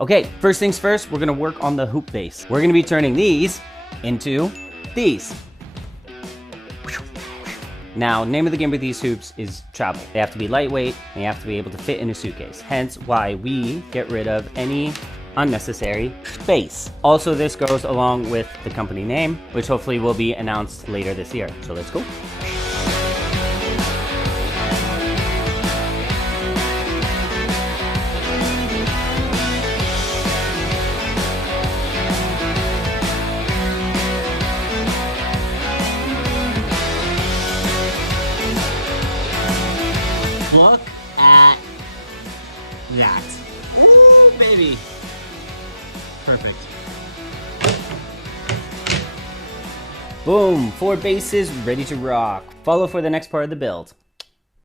Okay, first things first, we're gonna work on the hoop base. We're gonna be turning these into these. Now, name of the game with these hoops is travel. They have to be lightweight, and they have to be able to fit in a suitcase. Hence why we get rid of any unnecessary space. Also, this goes along with the company name, which hopefully will be announced later this year. So let's go. Look at that. Ooh, baby. Perfect. Boom, 4 bases ready to rock. Follow for the next part of the build.